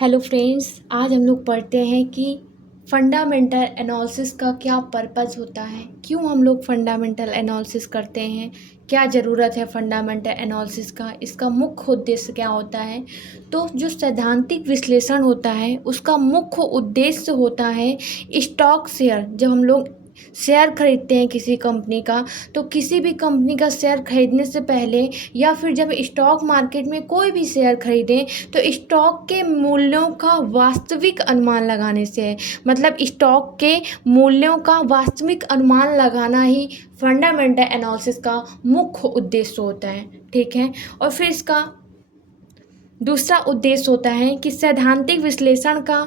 Hello friends, आज हम लोग पढ़ते हैं कि फंडामेंटल एनालिसिस का क्या पर्पस होता है, क्यों हम लोग फंडामेंटल एनालिसिस करते हैं, क्या ज़रूरत है फंडामेंटल एनालिसिस का, इसका मुख्य उद्देश्य क्या होता है। तो जो सैद्धांतिक विश्लेषण होता है उसका मुख्य उद्देश्य होता है स्टॉक शेयर। जब हम लोग शेयर खरीदते हैं किसी कंपनी का, तो किसी भी कंपनी का शेयर खरीदने से पहले या फिर जब स्टॉक मार्केट में कोई भी शेयर खरीदें तो स्टॉक के मूल्यों का वास्तविक अनुमान लगाने से है। मतलब स्टॉक के मूल्यों का वास्तविक अनुमान लगाना ही फंडामेंटल एनालिसिस का मुख्य उद्देश्य होता है। ठीक है। और फिर इसका दूसरा उद्देश्य होता है कि सैद्धांतिक विश्लेषण का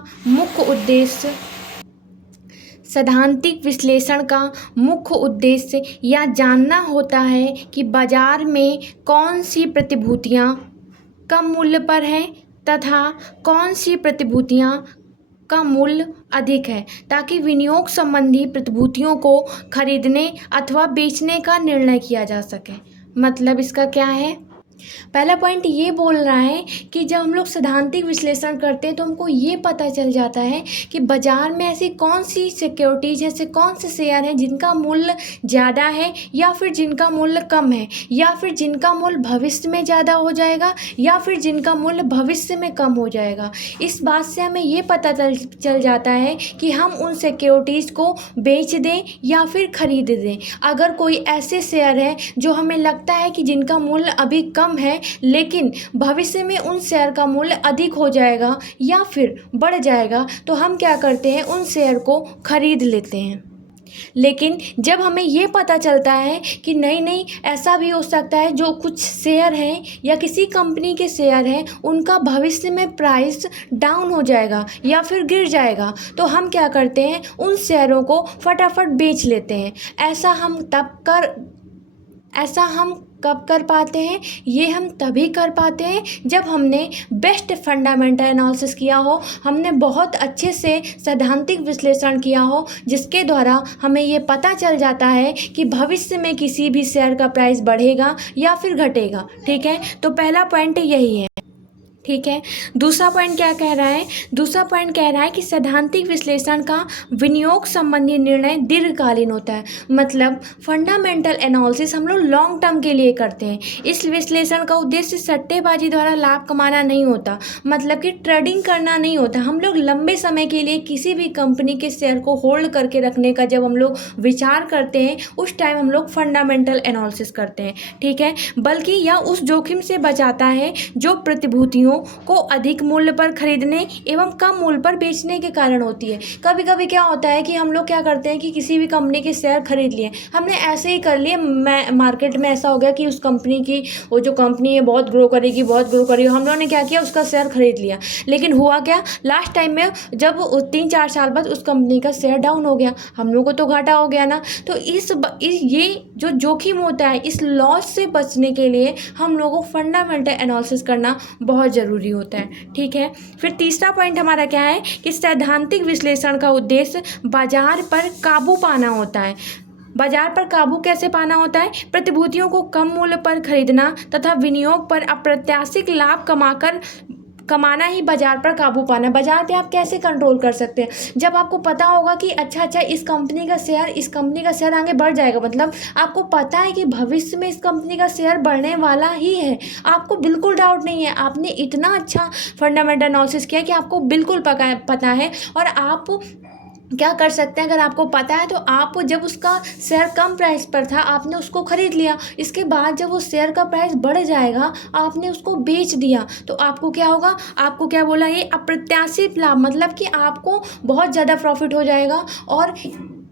मुख्य उद्देश्य यह जानना होता है कि बाजार में कौन सी प्रतिभूतियां कम मूल्य पर हैं तथा कौन सी प्रतिभूतियां का मूल्य अधिक है, ताकि विनियोग संबंधी प्रतिभूतियों को खरीदने अथवा बेचने का निर्णय किया जा सके। मतलब इसका क्या है, पहला पॉइंट ये बोल रहा है कि जब हम लोग सैद्धांतिक विश्लेषण करते हैं तो हमको ये पता चल जाता है कि बाज़ार में ऐसी कौन सी सिक्योरिटीज़, ऐसे कौन से शेयर हैं जिनका मूल्य ज़्यादा है या फिर जिनका मूल्य कम है, या फिर जिनका मूल्य भविष्य में ज़्यादा हो जाएगा या फिर जिनका मूल्य भविष्य में कम हो जाएगा। इस बात से हमें ये पता चल जाता है कि हम उन सिक्योरिटीज़ को बेच दें या फिर खरीद दें। अगर कोई ऐसे शेयर है जो हमें लगता है कि जिनका मूल्य अभी कम है लेकिन भविष्य में उन शेयर का मूल्य अधिक हो जाएगा या फिर बढ़ जाएगा, तो हम क्या करते हैं, उन शेयर को खरीद लेते हैं। लेकिन जब हमें ये पता चलता है कि नहीं, ऐसा भी हो सकता है जो कुछ शेयर हैं या किसी कंपनी के शेयर हैं उनका भविष्य में प्राइस डाउन हो जाएगा या फिर गिर जाएगा, तो हम क्या करते हैं, उन शेयरों को फटाफट बेच लेते हैं। ऐसा हम कब कर पाते हैं, ये हम तभी कर पाते हैं जब हमने बेस्ट फंडामेंटल एनालिसिस किया हो, हमने बहुत अच्छे से सैद्धांतिक विश्लेषण किया हो, जिसके द्वारा हमें ये पता चल जाता है कि भविष्य में किसी भी शेयर का प्राइस बढ़ेगा या फिर घटेगा। ठीक है, तो पहला पॉइंट यही है। ठीक है। दूसरा पॉइंट क्या कह रहा है, दूसरा पॉइंट कह रहा है कि सैद्धांतिक विश्लेषण का विनियोग संबंधी निर्णय दीर्घकालीन होता है। मतलब फंडामेंटल एनालिसिस हम लोग लॉन्ग टर्म के लिए करते हैं। इस विश्लेषण का उद्देश्य सट्टेबाजी द्वारा लाभ कमाना नहीं होता, मतलब कि ट्रेडिंग करना नहीं होता। हम लोग लंबे समय के लिए किसी भी कंपनी के शेयर को होल्ड करके रखने का जब हम लोग विचार करते हैं उस टाइम हम लोग फंडामेंटल एनालिसिस करते हैं। ठीक है, बल्कि यह उस जोखिम से बचाता है जो प्रतिभूतियों को अधिक मूल्य पर खरीदने एवं कम मूल्य पर बेचने के कारण होती है। कभी कभी क्या होता है कि हम लोग क्या करते हैं कि किसी भी कंपनी के शेयर खरीद लिए, हमने ऐसे ही कर लिए, मार्केट में ऐसा हो गया कि उस कंपनी की वो जो कंपनी है बहुत ग्रो करेगी, हम लोगों ने क्या किया, उसका शेयर खरीद लिया। लेकिन हुआ क्या, लास्ट टाइम में जब 3-4 साल बाद उस कंपनी का शेयर डाउन हो गया, हम लोग को तो घाटा हो गया ना। तो ये जो जोखिम होता है, इस लॉस से बचने के लिए हम लोगों को फंडामेंटल एनालिसिस करना बहुत ज़रूरी होता है। ठीक है। फिर तीसरा पॉइंट हमारा क्या है कि सैद्धांतिक विश्लेषण का उद्देश्य बाजार पर काबू पाना होता है। बाजार पर काबू कैसे पाना होता है, प्रतिभूतियों को कम मूल्य पर खरीदना तथा विनियोग पर अप्रत्याशित लाभ कमाना ही बाजार पर काबू पाना। बाजार पे आप कैसे कंट्रोल कर सकते हैं, जब आपको पता होगा कि अच्छा इस कंपनी का शेयर आगे बढ़ जाएगा, मतलब आपको पता है कि भविष्य में इस कंपनी का शेयर बढ़ने वाला ही है, आपको बिल्कुल डाउट नहीं है, आपने इतना अच्छा फंडामेंटल एनालिसिस किया कि आपको बिल्कुल पता है। और आप क्या कर सकते हैं, अगर आपको पता है तो आप जब उसका शेयर कम प्राइस पर था आपने उसको खरीद लिया, इसके बाद जब वो शेयर का प्राइस बढ़ जाएगा आपने उसको बेच दिया, तो आपको क्या होगा, आपको क्या बोला, ये अप्रत्याशित लाभ, मतलब कि आपको बहुत ज़्यादा प्रॉफिट हो जाएगा। और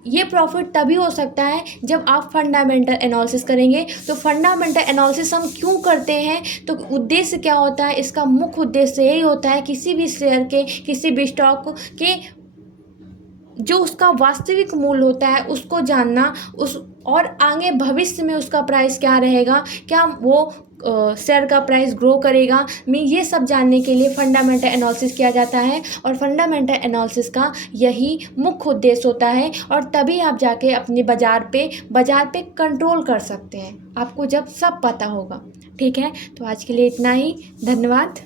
ये प्रॉफिट तभी हो सकता है जब आप फंडामेंटल एनालिसिस करेंगे। तो फंडामेंटल एनालिसिस हम क्यों करते हैं, तो उद्देश्य क्या होता है, इसका मुख्य उद्देश्य यही होता है किसी भी शेयर के, किसी भी स्टॉक के जो उसका वास्तविक मूल्य होता है उसको जानना, और आगे भविष्य में उसका प्राइस क्या रहेगा, क्या वो शेयर का प्राइस ग्रो करेगा, ये सब जानने के लिए फंडामेंटल एनालिसिस किया जाता है। और फंडामेंटल एनालिसिस का यही मुख्य उद्देश्य होता है, और तभी आप जाके अपने बाजार पे कंट्रोल कर सकते हैं, आपको जब सब पता होगा। ठीक है, तो आज के लिए इतना ही, धन्यवाद।